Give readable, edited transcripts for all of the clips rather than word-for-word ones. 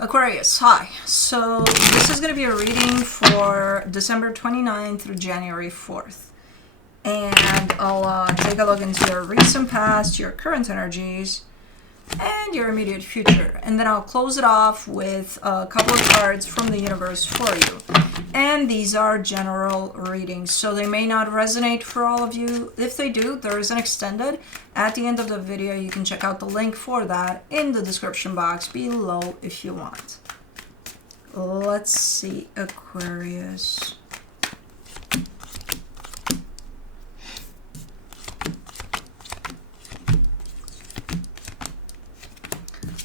Aquarius, hi. So this is going to be a reading for December 29th through January 4th. And I'll take a look into your recent past, your current energies, and your immediate future. And then I'll close it off with a couple of cards from the universe for you. And these are general readings, so they may not resonate for all of you. If they do, there is an extended. At the end of the video, you can check out the link for that in the description box below if you want. Let's see, Aquarius.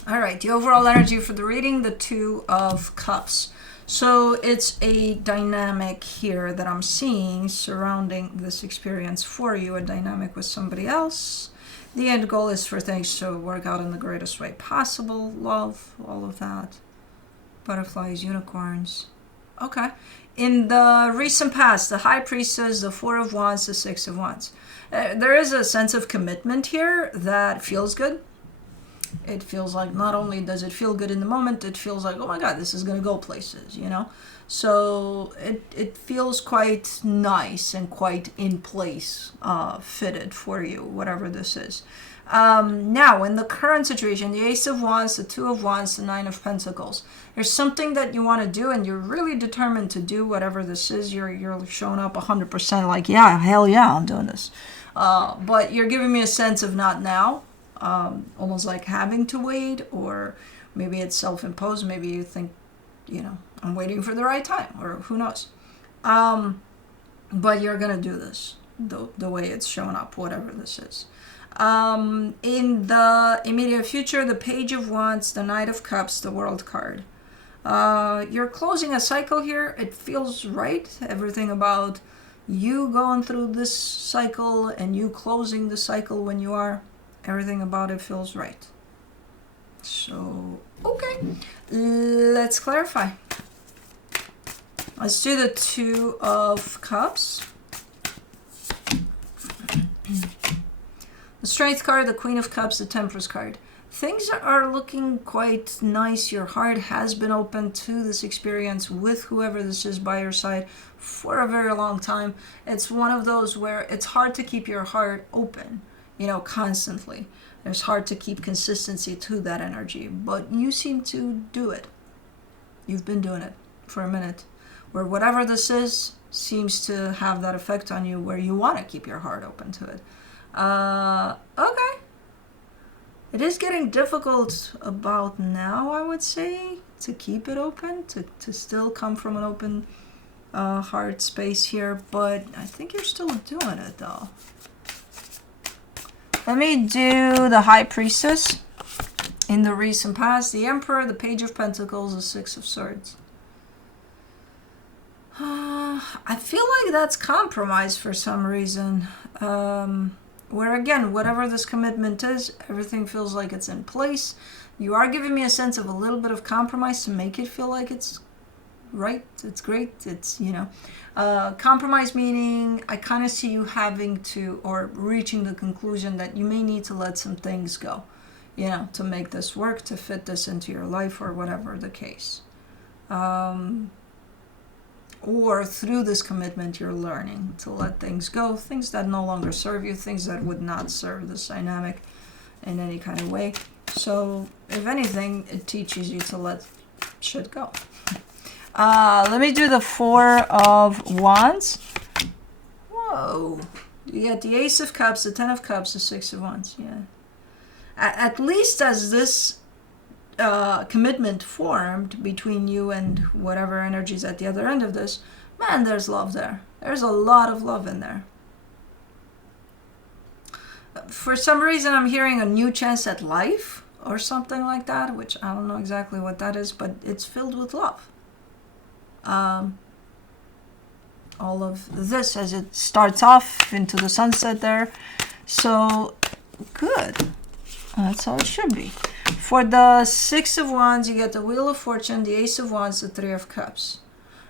All right, the overall energy for the reading, the Two of Cups. So it's a dynamic here that I'm seeing surrounding this experience for you, a dynamic with somebody else. The end goal is for things to work out in the greatest way possible. Love, all of that. Butterflies, unicorns. Okay. In the recent past, the High Priestess, the Four of Wands, the Six of Wands. There is a sense of commitment here that feels good. It feels like not only does it feel good in the moment, it feels like, oh my God, this is going to go places, you know? So it feels quite nice and quite in place, fitted for you, whatever this is. Now, in the current situation, the Ace of Wands, the Two of Wands, the Nine of Pentacles. There's something that you want to do and you're really determined to do whatever this is. You're showing up 100% like, yeah, hell yeah, I'm doing this. But you're giving me a sense of not now. Almost like having to wait, or maybe it's self-imposed. Maybe you think, you know, I'm waiting for the right time, or who knows. But you're gonna do this the way it's showing up, whatever this is. In the immediate future, the Page of Wands, the Knight of Cups, the World card. You're closing a cycle here. It feels right. Everything about you going through this cycle and you closing the cycle when you are. Everything about it feels right. So, okay. Let's clarify. Let's do the Two of Cups. The Strength card, the Queen of Cups, the Temperance card. Things are looking quite nice. Your heart has been open to this experience with whoever this is by your side for a very long time. It's one of those where it's hard to keep your heart open, you know, constantly. It's hard to keep consistency to that energy, but you seem to do it. You've been doing it for a minute, where whatever this is seems to have that effect on you, where you want to keep your heart open to it. Okay. It is getting difficult about now, I would say, to keep it open, to still come from an open heart space here, but I think you're still doing it though. Let me do the High Priestess. In the recent past, the Emperor, the Page of Pentacles, the Six of Swords. I feel like that's compromise for some reason. Where again, whatever this commitment is, everything feels like it's in place. You are giving me a sense of a little bit of compromise to make it feel like it's right, it's great, it's, you know. Compromise meaning I kind of see you having to, or reaching the conclusion that you may need to let some things go, you know, to make this work, to fit this into your life, or whatever the case. Or through this commitment, you're learning to let things go, things that no longer serve you, things that would not serve this dynamic in any kind of way. So, if anything, it teaches you to let shit go. Let me do the Four of Wands. Whoa. You get the Ace of Cups, the Ten of Cups, the Six of Wands. Yeah. At least as this commitment formed between you and whatever energy's at the other end of this, man, there's love there. There's a lot of love in there. For some reason, I'm hearing a new chance at life or something like that, which I don't know exactly what that is, but it's filled with love. All of this as it starts off into the sunset there. So, good. That's how it should be. For the Six of Wands, you get the Wheel of Fortune, the Ace of Wands, the Three of Cups.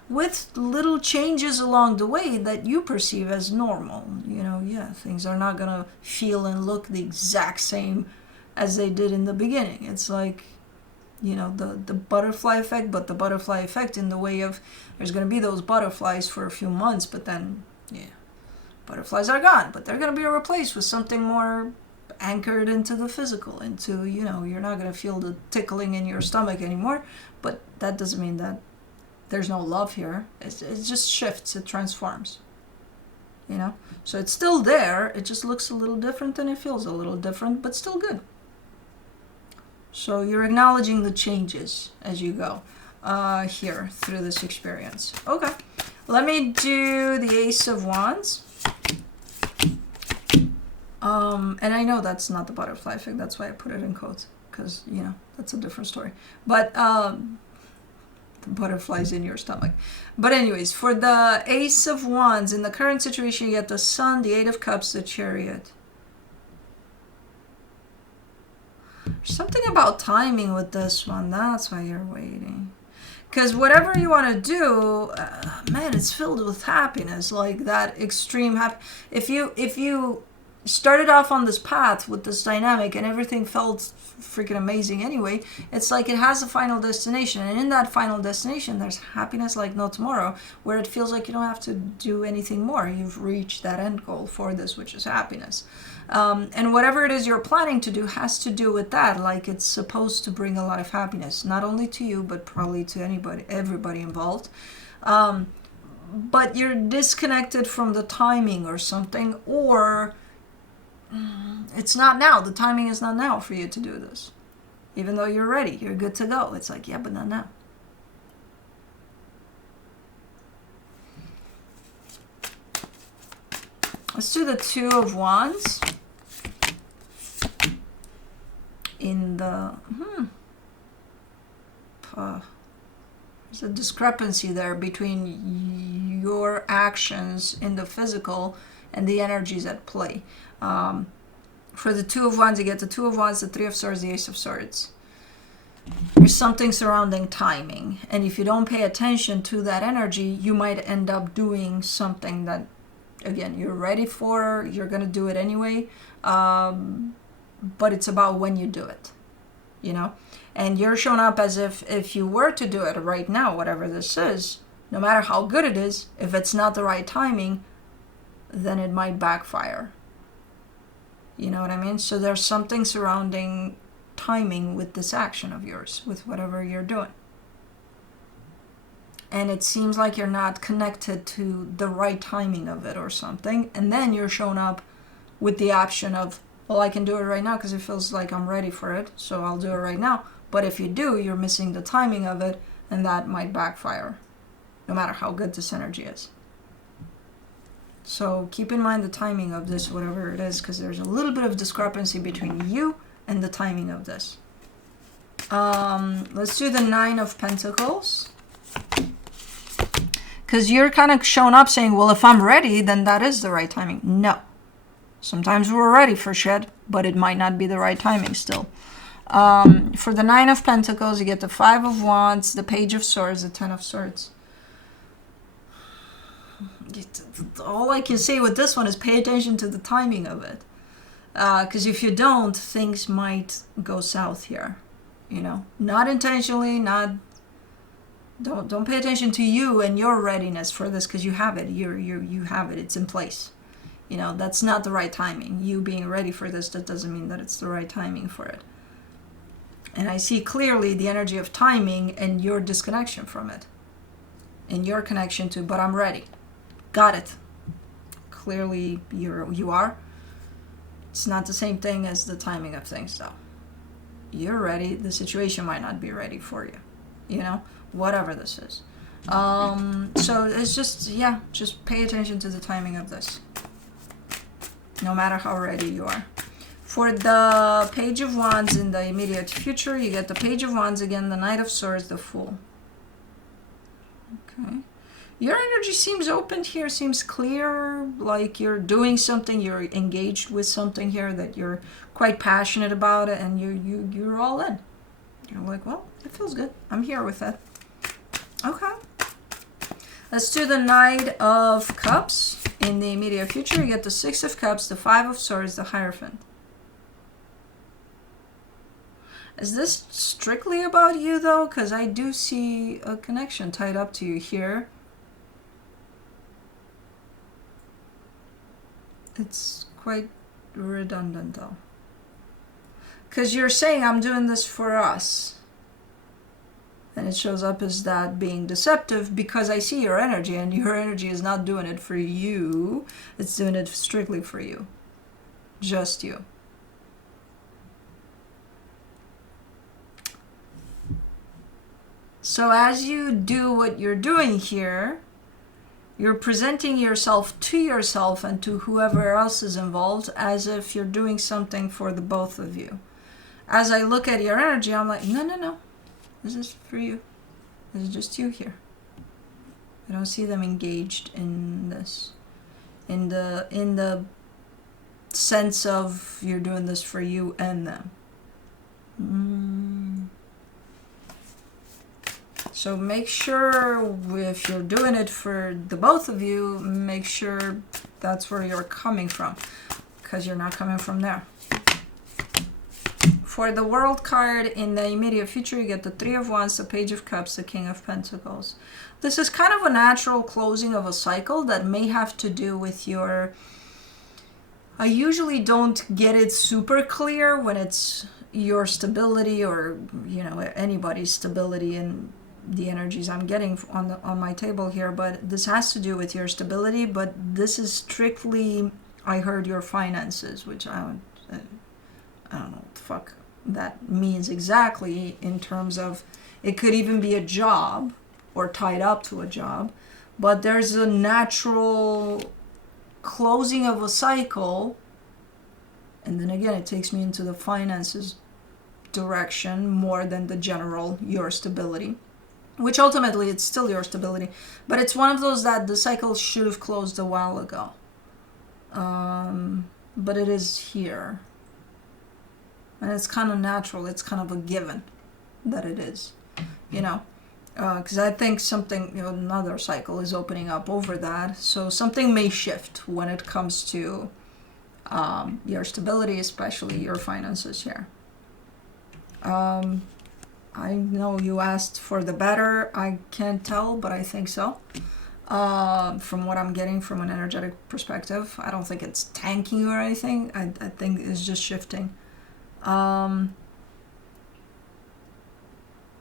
With little changes along the way that you perceive as normal. You know, yeah, things are not going to feel and look the exact same as they did in the beginning. It's like you know, the butterfly effect, but the butterfly effect in the way of there's going to be those butterflies for a few months, but then, yeah, butterflies are gone, but they're going to be replaced with something more anchored into the physical, into, you know, you're not going to feel the tickling in your stomach anymore, but that doesn't mean that there's no love here. It just shifts, it transforms, you know. So it's still there, it just looks a little different and it feels a little different, but still good. So you're acknowledging the changes as you go here through this experience. Okay, let me do the Ace of Wands. And I know that's not the butterfly effect, that's why I put it in quotes, because, you know, that's a different story. But the butterflies in your stomach. But anyways, for the Ace of Wands, in the current situation, you get the Sun, the Eight of Cups, the Chariot. There's something about timing with this one, that's why you're waiting. Because whatever you want to do, man, it's filled with happiness, like that extreme If you started off on this path with this dynamic and everything felt freaking amazing anyway, it's like it has a final destination, and in that final destination there's happiness like no tomorrow, where it feels like you don't have to do anything more. You've reached that end goal for this, which is happiness. And whatever it is you're planning to do has to do with that, like it's supposed to bring a lot of happiness, not only to you but probably to everybody involved. But you're disconnected from the timing or something, or it's not now. The timing is not now for you to do this. Even though you're ready, you're good to go. It's like, yeah, but not now. Let's do the Two of Wands. In the... there's a discrepancy there between your actions in the physical and the energies at play. For the Two of Wands, you get the Two of Wands, the Three of Swords, the Ace of Swords. There's something surrounding timing, and if you don't pay attention to that energy, you might end up doing something that, again, you're ready for, you're going to do it anyway, but it's about when you do it, you know? And you're showing up as if you were to do it right now, whatever this is, no matter how good it is, if it's not the right timing, then it might backfire. You know what I mean? So there's something surrounding timing with this action of yours, with whatever you're doing. And it seems like you're not connected to the right timing of it or something. And then you're showing up with the option of, well, I can do it right now because it feels like I'm ready for it, so I'll do it right now. But if you do, you're missing the timing of it, and that might backfire, no matter how good this energy is. So keep in mind the timing of this, whatever it is, because there's a little bit of discrepancy between you and the timing of this. Let's do the Nine of Pentacles. Because you're kind of showing up saying, well, if I'm ready, then that is the right timing. No. Sometimes we're ready for shit, but it might not be the right timing still. For the Nine of Pentacles, you get the Five of Wands, the Page of Swords, the Ten of Swords. All I can say with this one is pay attention to the timing of it. Because if you don't, things might go south here. You know, not intentionally, don't pay attention to you and your readiness for this, because you have it. You have it. It's in place. You know, that's not the right timing. You being ready for this, that doesn't mean that it's the right timing for it. And I see clearly the energy of timing and your disconnection from it. And your connection to, but I'm ready. Got it. Clearly you are. It's not the same thing as the timing of things, though. You're ready. The situation might not be ready for you. You know, whatever this is. So it's just, yeah, just pay attention to the timing of this. No matter how ready you are. For the Page of Wands in the immediate future, you get the Page of Wands again, the Knight of Swords, the Fool. Okay. Your energy seems open here, seems clear, like you're doing something, you're engaged with something here that you're quite passionate about it, and you're all in. You're like, well, it feels good. I'm here with it. Okay. Let's do the Knight of Cups. In the immediate future, you get the Six of Cups, the Five of Swords, the Hierophant. Is this strictly about you though? Because I do see a connection tied up to you here. It's quite redundant though. Because you're saying I'm doing this for us. And it shows up as that being deceptive because I see your energy, and your energy is not doing it for you. It's doing it strictly for you. Just you. So as you do what you're doing here, you're presenting yourself to yourself and to whoever else is involved as if you're doing something for the both of you. As I look at your energy, I'm like, no. This is for you. This is just you here. I don't see them engaged in this. In the sense of you're doing this for you and them. So make sure if you're doing it for the both of you, make sure that's where you're coming from. Because you're not coming from there. For the World card in the immediate future, you get the Three of Wands, the Page of Cups, the King of Pentacles. This is kind of a natural closing of a cycle that may have to do with your... I usually don't get it super clear when it's your stability or, you know, anybody's stability in the energies I'm getting on my table here, but this has to do with your stability, but this is strictly, I heard, your finances, which I don't know what the fuck that means exactly in terms of, it could even be a job or tied up to a job, but there's a natural closing of a cycle, and then again it takes me into the finances direction more than the general your stability, which ultimately it's still your stability, but it's one of those that the cycle should have closed a while ago, but it is here. And it's kind of natural, it's kind of a given that it is, you know, because I think something, you know, another cycle is opening up over that. So something may shift when it comes to your stability, especially your finances here. I know you asked for the better. I can't tell, but I think so. From what I'm getting from an energetic perspective, I don't think it's tanking you or anything. I think it's just shifting.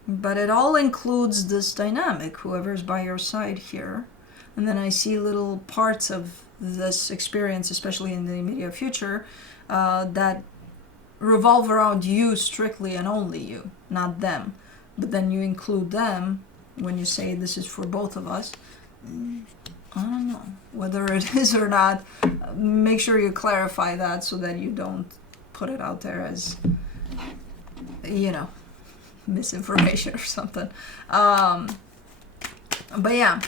But it all includes this dynamic, whoever's by your side here. And then I see little parts of this experience, especially in the immediate future, that revolve around you strictly and only you, not them. But then you include them when you say this is for both of us. I don't know whether it is or not. Make sure you clarify that so that you don't put it out there as, you know, misinformation or something. But yeah,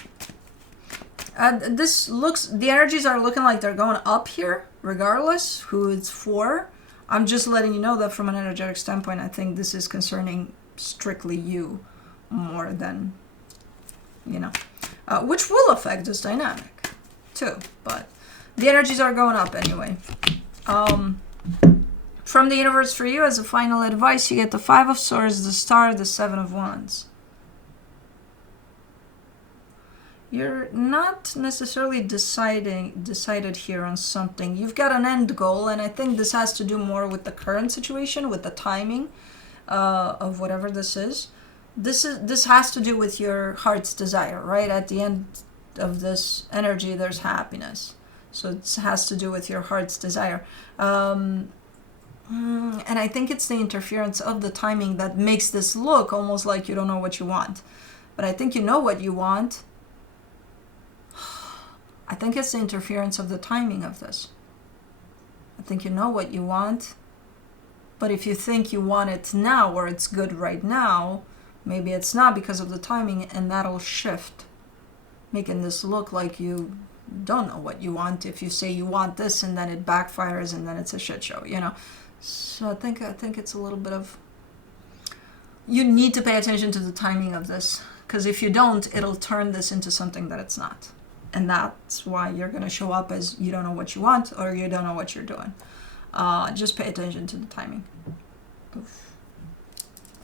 this looks, the energies are looking like they're going up here regardless who it's for. I'm just letting you know that from an energetic standpoint, I think this is concerning strictly you more than, you know, which will affect this dynamic too, but the energies are going up anyway. From the universe for you, as a final advice, you get the Five of Swords, the Star, the Seven of Wands. You're not necessarily decided here on something. You've got an end goal, and I think this has to do more with the current situation, with the timing of whatever this is. This has to do with your heart's desire, right? At the end of this energy, there's happiness. So it has to do with your heart's desire. And I think it's the interference of the timing that makes this look almost like you don't know what you want. But I think you know what you want. I think it's the interference of the timing of this. I think you know what you want. But if you think you want it now or it's good right now, maybe it's not because of the timing, and that'll shift, making this look like you don't know what you want if you say you want this and then it backfires and then it's a shit show, you know. So I think it's a little bit of, you need to pay attention to the timing of this, because if you don't, it'll turn this into something that it's not, and that's why you're going to show up as you don't know what you want or you don't know what you're doing. Just pay attention to the timing. Oof.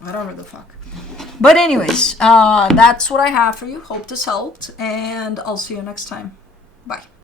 Whatever the fuck. But anyways, that's what I have for you. Hope this helped, and I'll see you next time. Bye.